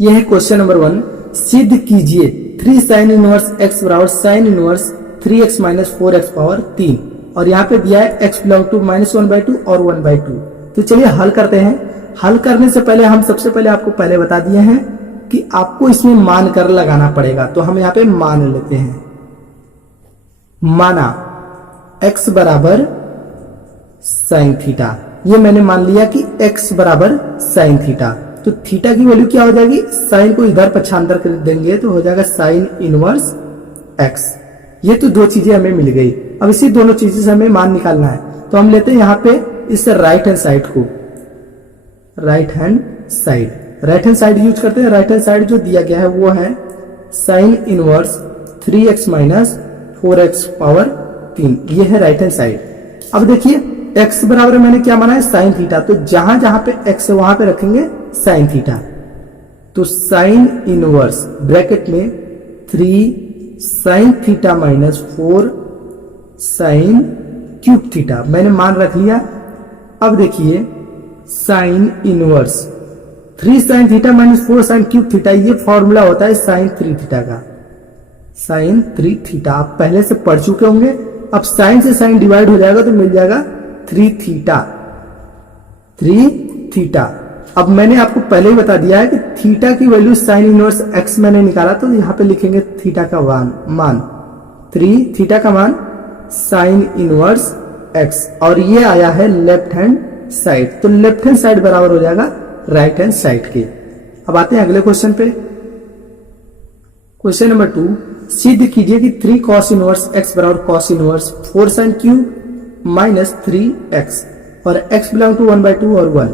यह है question number 1। सिद्ध कीजिए 3 sin इनवर्स x बराबर sin inverse 3x minus 4x power 3 और यहाँ पे दिया है x बिलोंग टू -1/2 और 1/2। तो चलिए हल करते हैं। हल करने से पहले हम सबसे पहले आपको पहले बता दिए हैं कि आपको इसमें मान कर लगाना पड़ेगा। तो हम यहाँ पे मान लेते हैं। माना x बराबर sin थीटा, ये मैंने मान लिया कि x बराबर sin थीटा। तो थीटा की वैल्यू क्या हो जाएगी, साइन को इधर पक्षांतर कर देंगे तो हो जाएगा साइन इनवर्स x। ये तो दो चीजें हमें मिल गई। अब इसी दोनों चीजों से हमें मान निकालना है। तो हम लेते हैं यहाँ पे इस राइट हैंड साइड को, राइट हैंड साइड यूज करते हैं। राइट हैंड साइड जो दिया गया है वो है sine inverse 3x minus 4x power 3, ये है राइट हैंड साइड। अब देखिए x बराबर मैंने क्या माना है, साइन थीटा। तो जहां जहां पे x है वहां पे रखेंगे साइन थीटा। तो साइन इनवर्स ब्रैकेट में 3 sine theta minus 4 sine cube theta, मैंने मान रख लिया। अब देखिए sine inverse 3 sine theta minus 4 sine cube theta, ये फॉर्मूला होता है साइन 3 थीटा का। साइन 3 थीटा आप पहले से पढ़ चुके होंगे। अब साइन से साइन डिवाइड हो जाएगा तो मिल जाएगा 3 थीटा। अब मैंने आपको पहले ही बता दिया है कि थीटा की वैल्यू साइन इनवर्स x मैंने निकाला, तो यहां पे लिखेंगे थीटा का मान 3, थीटा का मान साइन इनवर्स x, और ये आया है लेफ्ट हैंड साइड। तो लेफ्ट हैंड साइड बराबर हो जाएगा राइट हैंड साइड के। अब आते हैं अगले क्वेश्चन पे। क्वेश्चन नंबर 2, सिद्ध कीजिए कि 3 cos इनवर्स x बराबर cos inverse 4 sin cube minus 3x और x बिलोंग टू 1/2 और 1।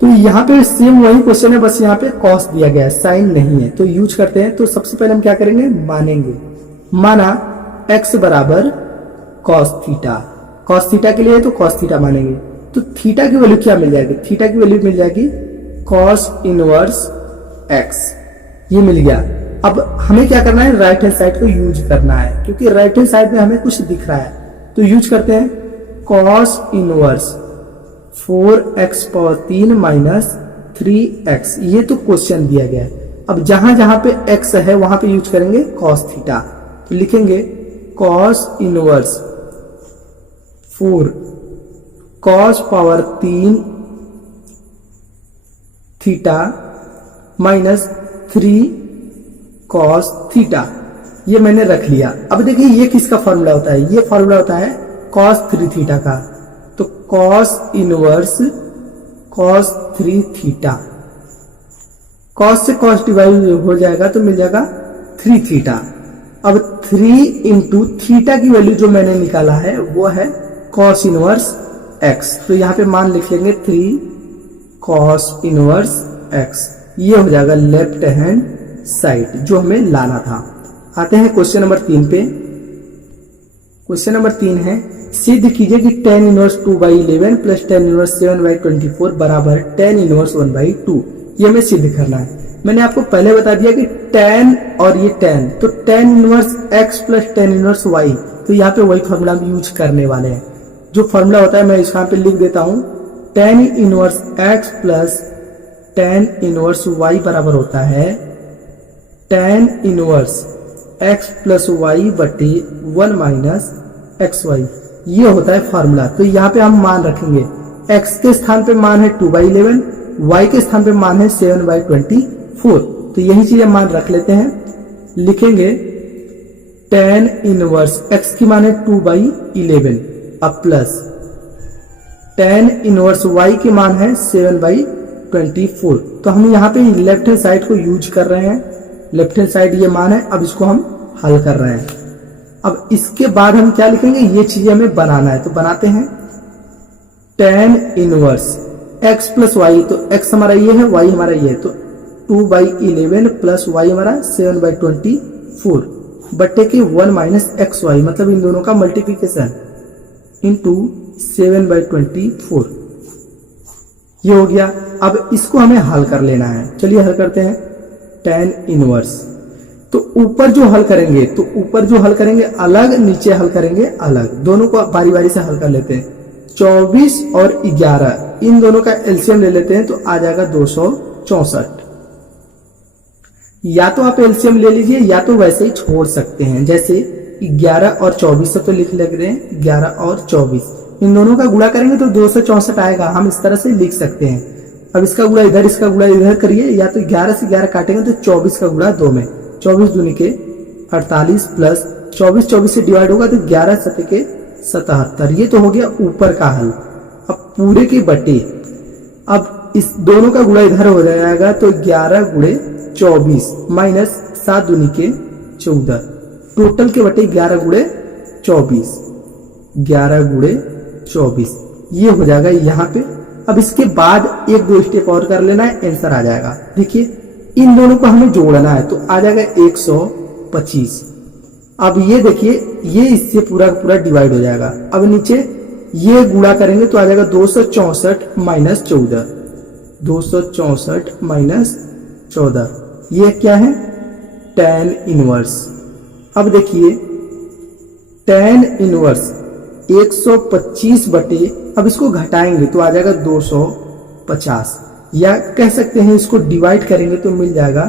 तो यहाँ पे सेम वही क्वेश्चन है, बस यहाँ पे cos दिया गया है, साइन नहीं है। तो यूज करते हैं। तो सबसे पहले हम क्या करेंगे, मानेंगे। माना x बराबर cos थीटा, cos थीटा के लिए तो cos थीटा मानेंगे। तो थीटा की वैल्यू क्या मिल जाएगी, थीटा की वैल्यू मिल जाएगी cos इनवर्स x, ये मिल गया। अब हमें क्या करना है, राइट हैंड साइड को यूज करना है, क्योंकि राइट हैंड साइड में हमें कुछ दिख रहा है। तो यूज करते हैं cos inverse 4x power 3 minus 3x, ये तो क्वेश्चन दिया गया है। अब जहां जहां पे x है वहां पे यूज करेंगे cos थीटा। तो लिखेंगे cos inverse 4 cos power 3 theta minus 3 cos theta, ये मैंने रख लिया। अब देखिए ये किसका फॉर्मूला होता है, ये फॉर्मूला होता है cos 3 थीटा का। तो cos inverse cos 3 theta, cos से cos डिवाइड हो जाएगा तो मिल जाएगा 3 थीटा। अब 3 इंटू थीटा की वैल्यू जो मैंने निकाला है वो है cos इनवर्स x। तो यहाँ पे मान लिख लेंगे 3 cos इनवर्स x, ये हो जाएगा लेफ्ट हैंड साइड जो हमें लाना था। आते हैं क्वेश्चन नंबर 3 पे। क्वेश्चन नंबर 3 है, सिद्ध कीजिए कि tan inverse 2/11 plus tan inverse 7/24 बराबर tan इनवर्स 1/2। ये हमें सिद्ध करना है। मैंने आपको पहले बता दिया कि tan और ये tan, तो tan inverse x plus tan inverse y, तो यहाँ पे वही फॉर्मूला हम यूज करने वाले हैं। जो फॉर्मूला होता है मैं यहाँ पे लिख देता हूँ, tan inverse x plus tan inverse y बराबर होता है tan inverse x plus y बटे 1 माइनस एक्स वाई, ये होता है फॉर्मूला। तो यहाँ पे हम मान रखेंगे, x के स्थान पे मान है 2/11, y के स्थान पे मान है 7/24। तो यही चीज हम मान रख लेते हैं। लिखेंगे tan इनवर्स x की मान है 2/11 अब प्लस tan इनवर्स y की मान है 7/24। तो हम यहाँ पे लेफ्ट हैंड साइड को यूज कर रहे हैं। लेफ्ट हैंड साइड ये मान है, अब इसको हम हल कर रहे हैं। अब इसके बाद हम क्या लिखेंगे, ये चीजें हमें बनाना है। तो बनाते हैं tan inverse x plus y, तो x हमारा ये है, y हमारा ये है, तो 2/11 प्लस y हमारा 7/24 बट्टे के 1 माइनस एक्स वाई, मतलब इन दोनों का मल्टीप्लीकेशन इंटू 7/24, ये हो गया। अब इसको हमें हल कर लेना है। चलिए हल करते हैं। tan इनवर्स, तो ऊपर जो हल करेंगे अलग, नीचे हल करेंगे अलग, दोनों को बारी बारी से हल कर लेते हैं। 24 और 11 इन दोनों का एलसीएम ले लेते हैं तो आ जाएगा 264। या तो आप एलसीएम ले लीजिए या तो वैसे ही छोड़ सकते हैं। जैसे 11 और 24 से तो लिख लग रहे हैं 11 और 24, इन दोनों का गुणा करेंगे तो 264 आएगा। हम इस तरह से लिख सकते हैं। अब इसका गुणा इधर, इसका गुणा इधर करिए, या तो 11 से 11 काटेंगे तो 24 का गुणा 2 में, 24 दूनी के 48 प्लस 24 से डिवाइड होगा तो 11 सते के 77। ये तो हो गया ऊपर का हल। अब पूरे के बटे, अब इस दोनों का गुणा इधर हो जाएगा तो 11 गुणे 24 माइनस 7 दूनी के 14, टोटल के बटे 11 गुणे 24, 11 गुणे 24 ये हो जाएगा यहाँ पे। अब इसके बाद एक दो स्टेप और कर लेना है, आंसर आ जाएगा। देखिए इन दोनों को हमें जोड़ना है तो आ जाएगा 125। अब ये देखिए ये इससे पूरा पूरा डिवाइड हो जाएगा। अब नीचे ये गुणा करेंगे तो आ जाएगा 264 माइनस 14, 264 माइनस 14, ये क्या है tan इनवर्स। अब देखिए tan इनवर्स 125 बटे, अब इसको घटाएंगे तो आ जाएगा 250, या कह सकते हैं इसको डिवाइड करेंगे तो मिल जाएगा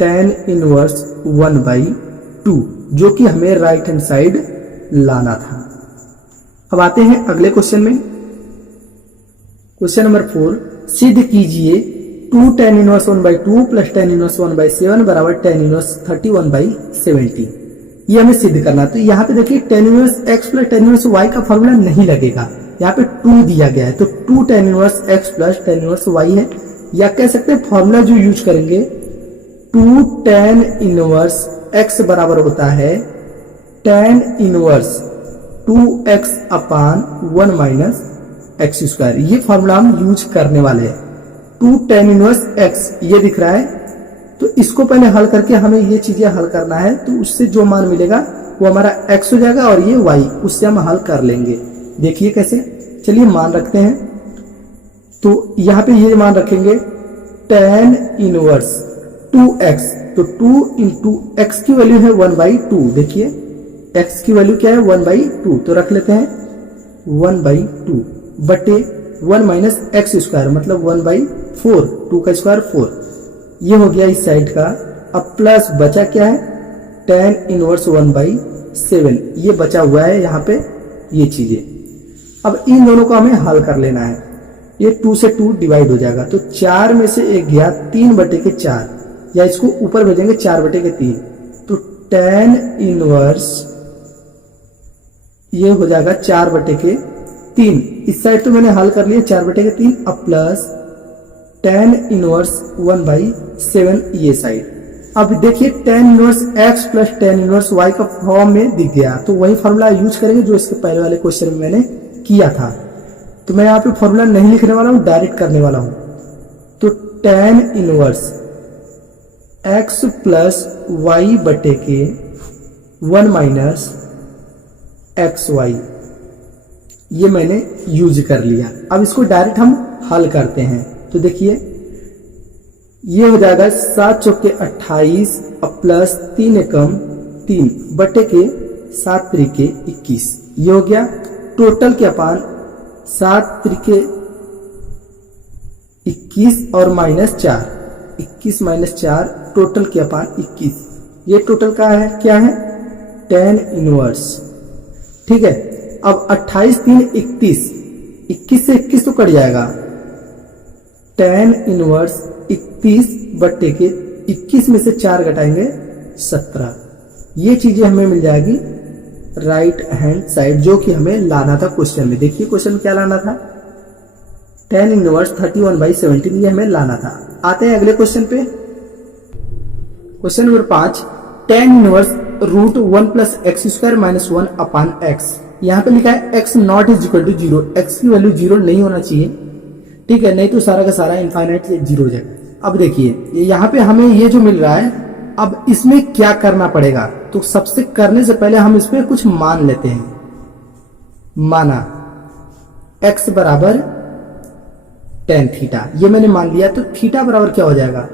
tan इनवर्स 1/2, जो कि हमें राइट हैंड साइड लाना था। अब आते हैं अगले क्वेश्चन में। क्वेश्चन नंबर 4, सिद्ध कीजिए 2 tan inverse 1/2 plus tan inverse 1/7 बराबर tan इनवर्स 31/70। ये हमें सिद्ध करना है। तो यहाँ पे देखिए tan inverse x plus tan inverse y का फॉर्मूला नहीं लगेगा, यहाँ पे 2 दिया गया है तो 2 tan inverse x plus tan inverse y है, या कह सकते हैं फॉर्मूला जो यूज करेंगे 2 tan इनवर्स x बराबर होता है tan इनवर्स 2x अपान 1 माइनस एक्स स्क्वायर। ये फॉर्मूला हम यूज करने वाले हैं। 2 tan इनवर्स x ये दिख रहा है, तो इसको पहले हल करके हमें ये चीजें हल करना है, तो उससे जो मान मिलेगा वो हमारा x हो जाएगा और ये y, उससे हम हल कर लेंगे। देखिए कैसे, चलिए मान रखते हैं। तो यहाँ पे ये मान रखेंगे tan इनवर्स 2x, तो 2 इंटू एक्स की वैल्यू है 1/2। देखिए x की वैल्यू क्या है 1/2, तो रख लेते हैं 1/2 बटे 1 माइनस एक्स स्क्वायर मतलब 1/4, 2 का स्क्वायर 4, ये हो गया इस साइड का। अब प्लस बचा क्या है tan इनवर्स 1/7, ये बचा हुआ है यहाँ पे ये चीजें। अब इन दोनों को हमें हल कर लेना है। ये 2 से 2 डिवाइड हो जाएगा तो 4 में से 1 गया 3/4, या इसको ऊपर भेजेंगे 4/3, तो tan इनवर्स ये हो जाएगा 4/3। इस साइड तो मैंने हल कर लिया 4/3, अब प्लस tan इनवर्स 1/7 ये साइड। अब देखिए tan inverse x plus tan inverse y का फॉर्म में दिख गया, तो वही फॉर्मूला यूज करेंगे जो इसके पहले वाले क्वेश्चन में मैंने किया था। तो मैं यहाँ पे फॉर्मूला नहीं लिखने वाला हूँ, डायरेक्ट करने वाला हूँ। तो tan inverse x plus y बटे के 1 माइनस एक्स वाई, ये मैंने यूज कर लिया। अब इसको डायरेक्ट हम हल करते हैं। तो देखिए ये हो जाएगा 7 चौके 28 अब प्लस 3 एकम 3 बटे के 7 त्रिके 21, ये हो गया टोटल के अपान 7 त्रिके 21 और माइनस 4, 21 माइनस 4 टोटल के अपान 21, ये टोटल का है क्या है tan इनवर्स। ठीक है, अब 28 3 21, 21 से 21 तो कट जाएगा, tan इनवर्स 31 बट्टे के 21 में से 4 घटाएंगे 17, ये चीजें हमें मिल जाएगी राइट हैंड साइड, जो कि हमें लाना था क्वेश्चन में। देखिए क्वेश्चन में क्या लाना था, tan इनवर्स 31/17, ये हमें लाना था। आते हैं अगले क्वेश्चन पे। Question number 5, tan inverse √1 plus x square minus 1 upon x. यहाँ पे लिखा है x not is equal to 0, x की वैल्यू 0 नहीं होना चाहिए, ठीक है, नहीं तो सारा का सारा इनफाइनाइट से 0 हो जाएगा। अब देखिए यहाँ पे हमें ये जो मिल रहा है, अब इसमें क्या करना पड़ेगा, तो सबसे करने से पहले हम इसमें कुछ मान लेते हैं। माना x बराबर tan थीटा, ये मैंने मान लिया, तो थीटा बराबर क्या हो जाएगा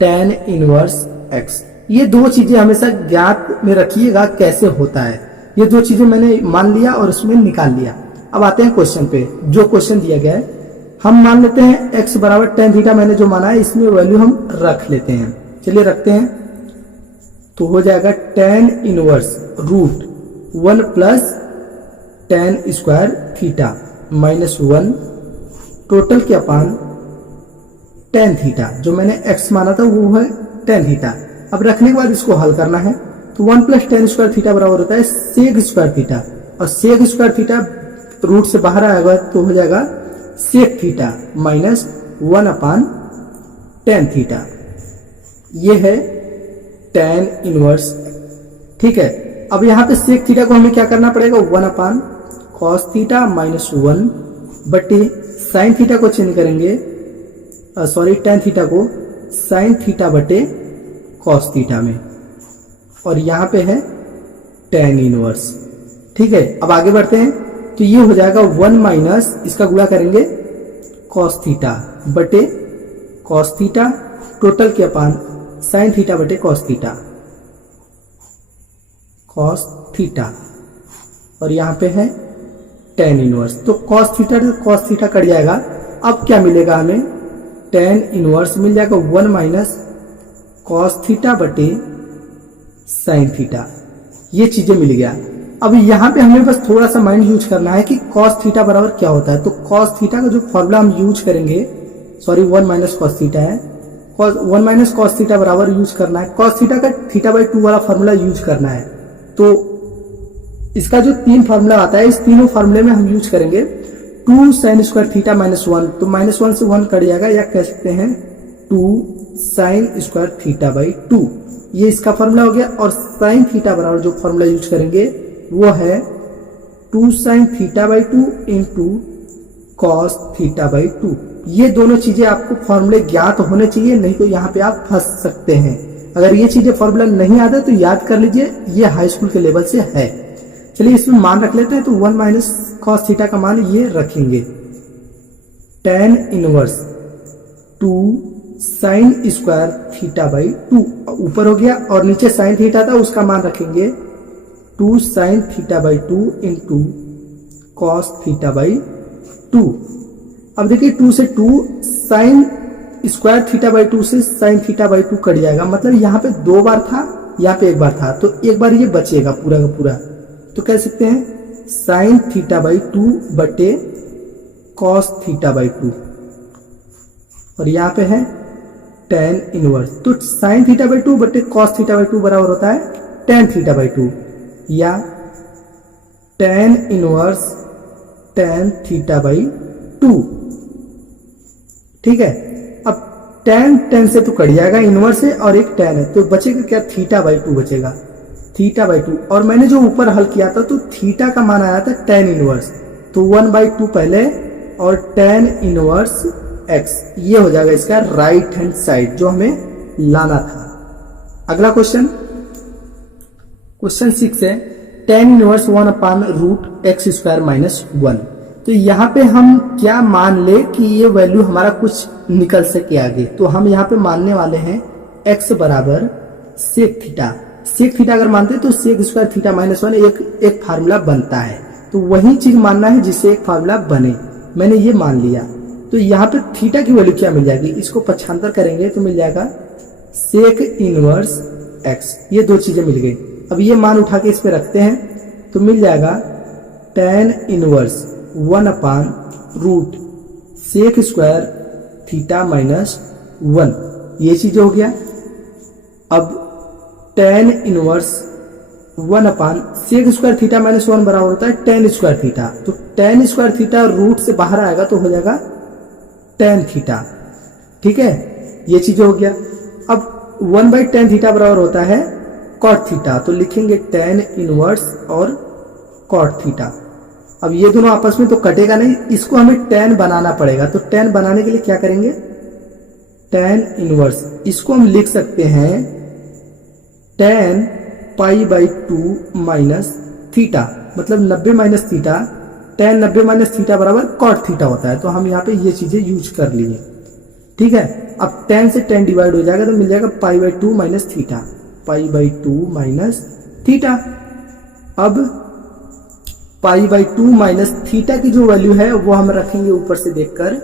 tan इनवर्स x। ये दो चीजें हमेशा ज्ञात में रखिएगा कैसे होता है। ये दो चीजें मैंने मान लिया और उसमें निकाल लिया। अब आते हैं क्वेश्चन पे, जो क्वेश्चन दिया गया है हम मान लेते हैं x बराबर tan थीटा, मैंने जो माना है इसमें वैल्यू हम रख लेते हैं। चलिए रखते हैं, तो हो जाएगा tan inverse root 1 plus tan square theta minus 1 total के अपान tan थीटा, जो मैंने x माना था वो है tan थीटा। अब रखने के बाद इसको हल करना है, तो 1 प्लस tan स्क्वायर थीटा बराबर होता है सेक स्क्वायर थीटा, और सेक स्क्वायर थीटा रूट से बाहर आएगा तो हो जाएगा सेक थीटा माइनस 1 अपान tan थीटा। ये है tan इनवर्स। ठीक है, अब यहाँ पे सेक थीटा को हमें क्या करना पड़ेगा, 1 अपान कॉस थीटा माइनस 1 बटे साइन थीटा को चेंज करेंगे, सॉरी tan थीटा को साइन थीटा बटे कॉस थीटा में, और यहाँ पे है tan इनवर्स। ठीक है, अब आगे बढ़ते हैं, तो ये हो जाएगा 1 माइनस इसका गुणा करेंगे कॉस थीटा बटे कॉस थीटा टोटल के अपान साइन थीटा बटे कॉस थीटा, कॉस थीटा, और यहाँ पे है tan इनवर्स। तो कॉस थीटा कट जाएगा। अब क्या मिलेगा हमें, tan इनवर्स मिल जाएगा 1 माइनस कॉस थीटा बटे साइन थीटा। ये चीजें मिल गया। अब यहाँ पे हमें बस थोड़ा सा माइंड यूज करना है कि कॉस थीटा बराबर क्या होता है। तो कॉस थीटा का जो फॉर्मूला हम यूज करेंगे, सॉरी 1 माइनस कॉस थीटा है, 1 माइनस कॉस थीटा बराबर यूज करना है, कॉस थीटा का थीटा बाई 2 वाला फॉर्मूला यूज करना है। तो इसका जो 3 फार्मूला आता है, इस तीनों फार्मूले में हम यूज करेंगे 2 साइन स्क्वायर थीटा माइनस 1, तो माइनस 1 से 1 कट जाएगा, या कह सकते हैं 2 साइन स्क्वायर थीटा बाई 2, ये इसका फार्मूला हो गया। और साइन थीटा बराबर जो फार्मूला यूज करेंगे वो है 2 sine theta by 2 into cos theta by 2। ये दोनों चीजें आपको फॉर्मूले ज्ञात होने चाहिए, नहीं तो यहाँ पे आप फंस सकते हैं। अगर ये चीजें फॉर्मूला नहीं आता तो याद कर लीजिए, ये हाई स्कूल के लेवल से है। चलिए इसमें मान रख लेते हैं, तो 1 माइनस कॉस थीटा का मान ये रखेंगे, tan inverse 2 sign square theta by 2 ऊपर हो गया, और नीचे साइन थीटा था उसका मान रखेंगे 2 sine theta by 2 into cos theta by 2। अब देखिए 2 से 2 साइन स्क्वायर थीटा बाई 2 से साइन थीटा बाई 2 कट जाएगा, मतलब यहाँ पे 2 बार था, यहाँ पे 1 बार था, तो 1 बार ये बचेगा पूरा का पूरा। तो कह सकते हैं साइन थीटा बाई 2 बटे कॉस थीटा बाई 2, और यहाँ पे है tan इनवर्स। तो साइन थीटा बाई 2 बटे कॉस थीटा बाई 2 बराबर होता है tan थीटा बाई 2, या tan inverse tan theta by 2। ठीक है, अब tan से तो कट जाएगा इनवर्स से, और एक tan है, तो बचेगा क्या, थीटा बाई 2 बचेगा, थीटा बाई 2। और मैंने जो ऊपर हल किया था तो थीटा का मान आया था tan इनवर्स, तो 1/2 पहले और tan इनवर्स x, ये हो जाएगा इसका राइट हैंड साइड जो हमें लाना था। अगला क्वेश्चन 6 है, tan inverse 1 upon root x square minus 1। तो यहाँ पे हम क्या मान ले कि ये वैल्यू हमारा कुछ निकल सके आगे, तो हम यहाँ पे मानने वाले हैं x बराबर सेक थीटा। सेक थीटा अगर मानते हैं तो सेक स्क्वायर थीटा माइनस 1 एक फार्मूला बनता है, तो वही चीज मानना है जिससे एक फार्मूला बने। मैंने ये मान लिया, तो यहाँ पे थीटा की वैल्यू क्या मिल जाएगी, इसको पक्षांतर करेंगे तो मिल जाएगा सेक इनवर्स x, ये 2 चीजें मिल गई। अब ये मान उठा के इस पे रखते हैं तो मिल जाएगा tan inverse 1 upon root sec square theta minus 1, ये चीज हो गया। अब tan inverse 1 upon sec square theta minus 1 बराबर होता है tan स्क्वायर थीटा, तो tan स्क्वायर थीटा रूट से बाहर आएगा तो हो जाएगा tan थीटा। ठीक है, ये चीज हो गया। अब 1/tan थीटा बराबर होता है cot थीटा, तो लिखेंगे tan इनवर्स और cot थीटा। अब ये दोनों आपस में तो कटेगा नहीं, इसको हमें tan बनाना पड़ेगा, तो tan बनाने के लिए क्या करेंगे, tan इनवर्स, इसको हम लिख सकते हैं tan π/2 माइनस थीटा, मतलब 90 minus theta, tan 90 minus theta बराबर cot थीटा होता है, तो हम यहाँ पे ये चीजें यूज कर लिए। ठीक है, अब tan से tan डिवाइड हो जाएगा तो मिल जाएगा π/2 माइनस थीटा, π/2 माइनस थीटा। अब π/2 माइनस थीटा की जो वैल्यू है वो हम रखेंगे ऊपर से देखकर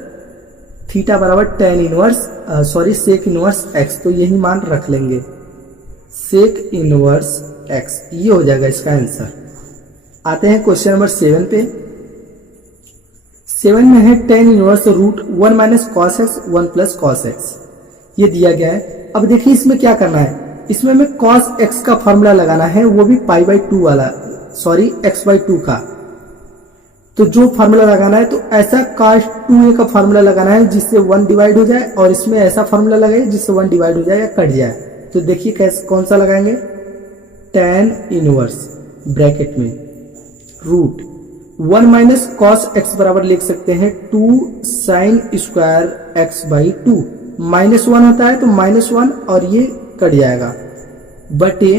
थीटा बराबर tan inverse sec inverse x, तो यही मान रख लेंगे, सेक इनवर्स एक्स, ये हो जाएगा इसका आंसर। आते हैं क्वेश्चन नंबर 7 पे। 7 में है tan inverse root 1 minus cos x 1 plus cos x, ये दिया गया है। अब देखिए इसमें क्या करना है, इसमें हमें कॉस एक्स का फॉर्मूला लगाना है, वो भी पाई बाई 2 वाला, एक्स बाई 2 का। तो जो फार्मूला लगाना है, तो ऐसा cos 2a का फार्मूला लगाना है जिससे 1 डिवाइड हो जाए, और इसमें ऐसा फार्मूला लगाइए जिससे 1 डिवाइड हो जाए या कट जाए। तो देखिए कैसे, कौन सा लगाएंगे, tan इनवर्स ब्रैकेट में रूट 1 माइनस कॉस एक्स बराबर लिख सकते हैं 2 साइन स्क्वायर एक्स बाई 2, -1 होता है तो -1 और ये कट जाएगा, बटे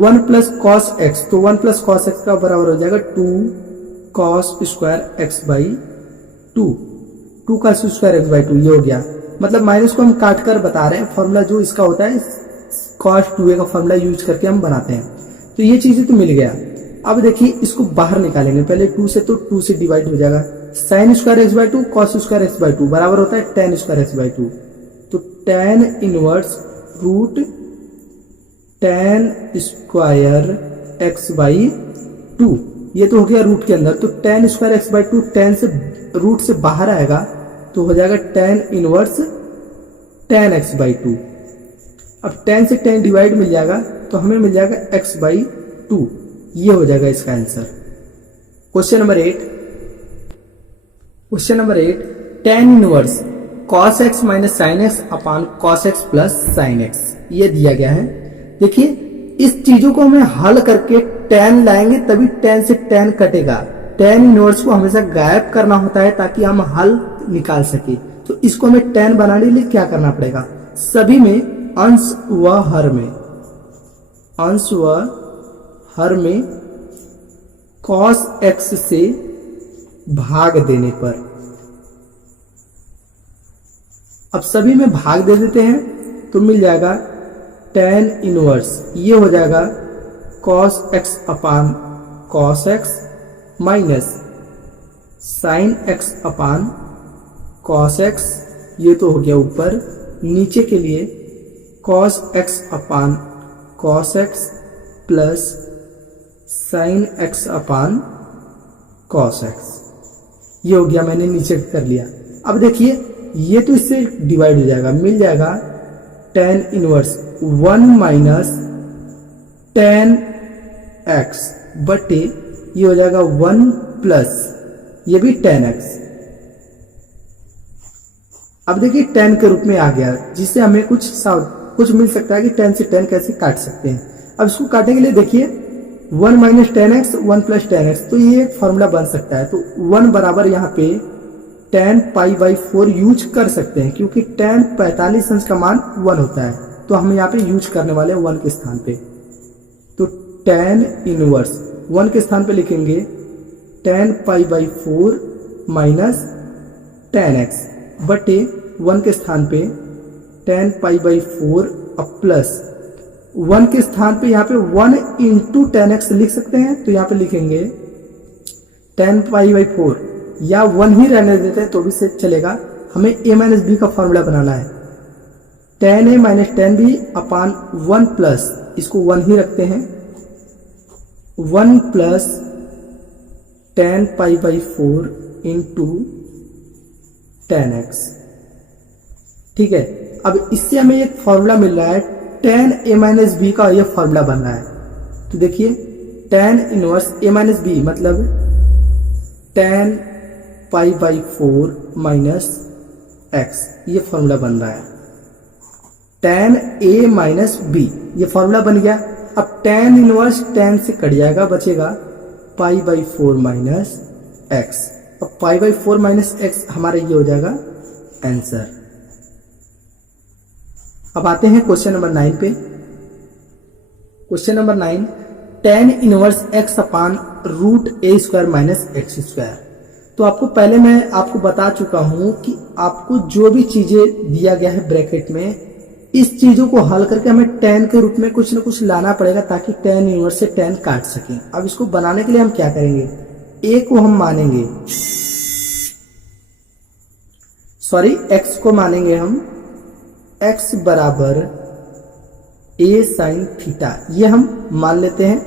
1 प्लस कॉस एक्स, तो 1 प्लस कॉस एक्स का बराबर हो जाएगा 2 कॉस स्क्वायर एक्स बाई 2, 2 का स्क्वायर एक्स बाई 2, ये हो गया। मतलब माइनस को हम काट कर बता रहे हैं, फॉर्मूला जो इसका होता है cos 2a का फॉर्मूला यूज करके हम बनाते हैं। तो ये चीजें तो मिल गया। अब देखिए इसको बाहर निकालेंगे, पहले 2 से, तो 2 से डिवाइड हो जाएगा, sine square x by 2 cos square x by 2 बराबर होता है tan स्क्वायर एक्स बाई 2, तो tan inverse root tan square x by 2, ये तो हो गया रूट के अंदर। तो tan square x by 2 tan से रूट से बाहर आएगा तो हो जाएगा tan inverse tan x by 2। अब tan से tan डिवाइड मिल जाएगा तो हमें मिल जाएगा x बाई 2, ये हो जाएगा इसका answer. Question number 8, tan inverse cos x minus sine x upon cos x plus sine x, ये दिया गया है। देखिए इस चीजों को हमें हल करके tan लाएंगे तभी tan से tan कटेगा। tan इनवर्स को हमेशा गायब करना होता है ताकि हम हल निकाल सके। तो इसको हमें tan बनाने के लिए क्या करना पड़ेगा, सभी में अंश व हर में cos x से भाग देने पर, अब सभी में भाग दे देते हैं तो मिल जाएगा tan इनवर्स, ये हो जाएगा cos x upon cos x minus sine x upon cos x, ये तो हो गया ऊपर, नीचे के लिए cos x upon cos x plus sign x upon cos x, ये हो गया, मैंने नीचे कर लिया। अब देखिए ये तो इससे डिवाइड हो जाएगा, मिल जाएगा tan inverse 1 minus tan x बटे ये हो जाएगा 1 प्लस ये भी tan x। अब देखिए tan के रूप में आ गया, जिससे हमें कुछ मिल सकता है कि tan से tan कैसे काट सकते हैं। अब इसको काटने के लिए देखिए 1 minus tan x 1 plus tan x, तो ये एक फॉर्मूला बन सकता है। तो 1 बराबर यहाँ पे tan पाई बाई 4 यूज कर सकते हैं, क्योंकि tan 45 अंश का मान 1 होता है, तो हम यहाँ पे यूज करने वाले 1 के स्थान पे। तो tan इनवर्स 1 के स्थान पे लिखेंगे tan pi by 4 minus tan x बटे 1 के स्थान पे tan पाई बाई 4 अब प्लस 1 के स्थान पे यहाँ पे 1 इंटू tan x लिख सकते हैं। तो यहाँ पे लिखेंगे tan पाई बाई 4, या 1 ही रहने देते हैं तो भी से चलेगा। हमें a माइनस बी का फॉर्मूला बनाना है, tan a minus tan b upon 1 plus, इसको 1 ही रखते हैं, 1 plus tan pi by 4 into tan x, ठीक है। अब इससे हमें एक फॉर्मूला मिल रहा है tan a माइनस बी का, यह फॉर्मूला बन रहा है। तो देखिए tan inverse a minus b मतलब tan pi by 4 minus x, ये फॉर्मूला बन रहा है। tan a माइनस b, ये फॉर्मूला बन गया। अब tan इनवर्स tan से कट जाएगा, बचेगा पाई बाई 4 माइनस x। अब पाई बाई 4 माइनस x हमारा ये हो जाएगा आंसर। अब आते हैं क्वेश्चन नंबर 9 पे। Question number 9, tan inverse x upon root a square minus x square. तो आपको पहले मैं आपको बता चुका हूं कि आपको जो भी चीजें दिया गया है ब्रैकेट में, इस चीजों को हल करके हमें tan के रूप में कुछ न कुछ लाना पड़ेगा ताकि tan इनवर्स से tan काट सकें। अब इसको बनाने के लिए हम क्या करेंगे, a को हम मानेंगे सॉरी x को मानेंगे हम x बराबर a साइन थीटा, ये हम मान लेते हैं।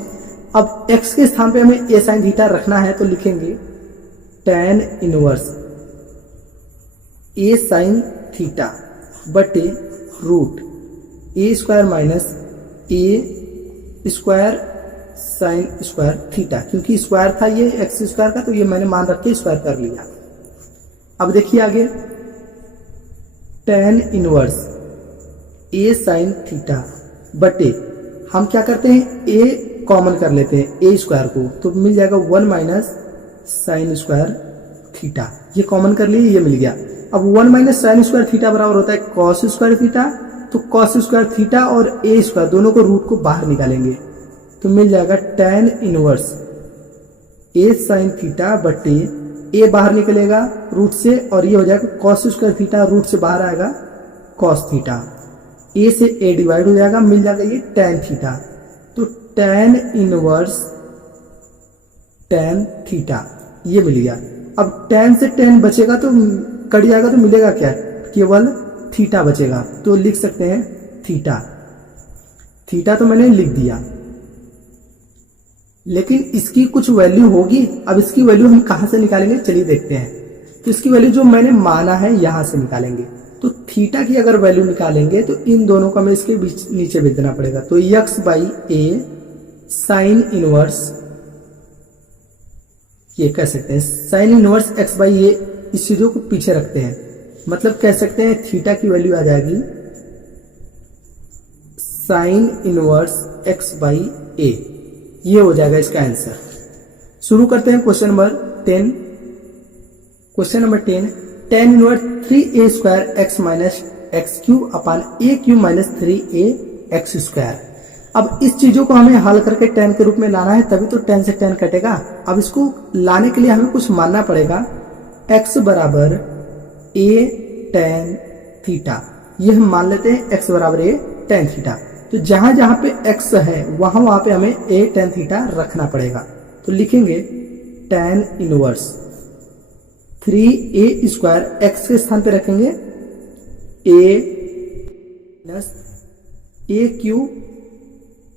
अब x के स्थान पे हमें a साइन थीटा रखना है तो लिखेंगे tan inverse a sine theta बटे root a square minus a square sine square theta, क्योंकि स्क्वायर था ये एक्स स्क्वायर का तो ये मैंने मान रख के स्क्वायर कर लिया। अब देखिए आगे tan inverse a sine theta बटे हम क्या करते हैं a कॉमन कर लेते हैं a स्क्वायर को, तो मिल जाएगा 1 माइनस साइन स्क्वायर थीटा, ये कॉमन कर लिए, ये मिल गया। अब 1 माइनस साइन स्क्वायर थीटा बराबर होता है कॉस स्क्वायर थीटा, तो कॉस स्क्वायर थीटा और a स्क्वायर दोनों को रूट को बाहर निकालेंगे तो मिल जाएगा tan inverse a sine theta बटे a बाहर निकलेगा रूट से और ये हो जाएगा कॉस स्क्वायर थीटा, रूट से बाहर आएगा कॉस थीटा, a से a डिवाइड हो जाएगा, मिल जाएगा ये tan थीटा, तो tan इनवर्स tan थीटा ये मिल गया। अब tan से tan बचेगा तो कट जाएगा तो मिलेगा क्या, केवल थीटा बचेगा, तो लिख सकते हैं थीटा। थीटा तो मैंने लिख दिया, लेकिन इसकी कुछ वैल्यू होगी। अब इसकी वैल्यू हम कहां से निकालेंगे, चलिए देखते हैं। तो इसकी वैल्यू जो मैंने माना है यहां से निकालेंगे, तो थीटा की अगर वैल्यू निकालेंगे तो इन दोनों को हमें इसके बीच नीचे भेज देना पड़ेगा, तो x by A sine inverse, ये कह सकते हैं साइन इनवर्स x बाई ए, इस चीजों को पीछे रखते हैं, मतलब कह सकते हैं थीटा की वैल्यू आ जाएगी साइन इनवर्स x बाई ए, ये हो जाएगा इसका आंसर। शुरू करते हैं question number 10। Question number 10, tan inverse 3a square x minus x cube upon a cube minus 3a x square. अब इस चीजों को हमें हल करके tan के रूप में लाना है, तभी तो tan से tan कटेगा। अब इसको लाने के लिए हमें कुछ मानना पड़ेगा, x बराबर a tan थीटा, ये हम मान लेते हैं x बराबर a tan थीटा। तो जहां जहां पे x है वहां वहां पे हमें a tan थीटा रखना पड़ेगा, तो लिखेंगे tan inverse 3a square x के स्थान पे रखेंगे a plus a cube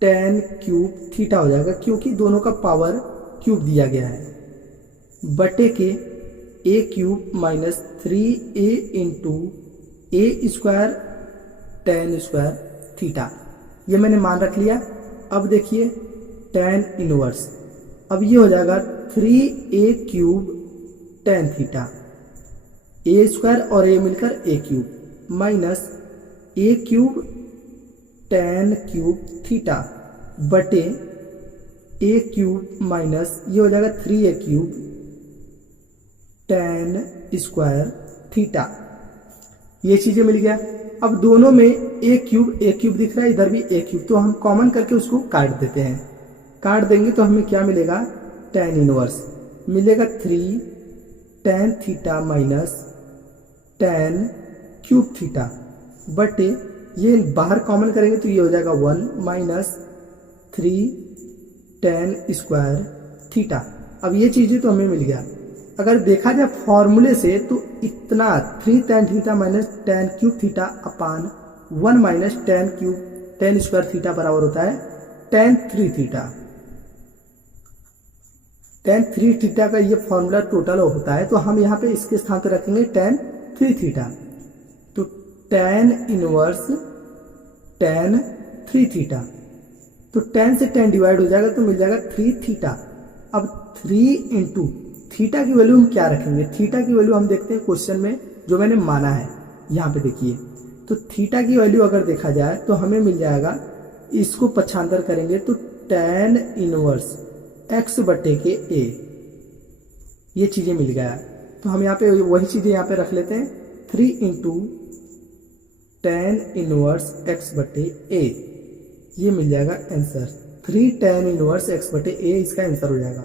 tan cube theta हो जाएगा, क्योंकि दोनों का पावर क्यूब दिया गया है, बटे के a cube minus 3a into a square tan square theta, ये मैंने मान रख लिया। अब देखिए tan इनवर्स, अब ये हो जाएगा 3a cube tan theta, a square और a मिलकर a cube minus a cube tan cube theta बटे a क्यूब माइनस ये हो जाएगा 3a cube tan square theta, ये चीजें मिल गया। अब दोनों में a क्यूब दिख रहा है, इधर भी a क्यूब, तो हम कॉमन करके उसको काट देते हैं। काट देंगे तो हमें क्या मिलेगा, tan इनवर्स मिलेगा 3 tan theta minus tan cube theta बटे ये बाहर कॉमन करेंगे तो ये हो जाएगा 1 माइनस 3 tan स्क्वायर थीटा। अब ये चीजें तो हमें मिल गया। अगर देखा जाए फॉर्मूले से तो इतना 3 tan theta minus tan cube theta upon 1 minus tan square theta बराबर होता है tan 3 थीटा। tan 3 थीटा का ये फॉर्मूला टोटल होता है, तो हम यहाँ पे इसके स्थान पे रखेंगे tan 3 थीटा, तो tan इनवर्स tan 3 थीटा, तो tan से tan डिवाइड हो जाएगा तो मिल जाएगा 3 थीटा। अब 3 इंटू थीटा की वैल्यू हम क्या रखेंगे, थीटा की वैल्यू हम देखते हैं क्वेश्चन में जो मैंने माना है, यहाँ पे देखिए, तो थीटा की वैल्यू अगर देखा जाए तो हमें मिल जाएगा, इसको पक्षांतर करेंगे तो tan इनवर्स x बटे के a, ये चीजें मिल गया। तो हम यहाँ पे वही चीजें यहाँ पे रख लेते हैं, 3 इंटू tan इनवर्स x बटे a, ये मिल जाएगा आंसर। 3 tan इनवर्स x बटे a इसका आंसर हो जाएगा।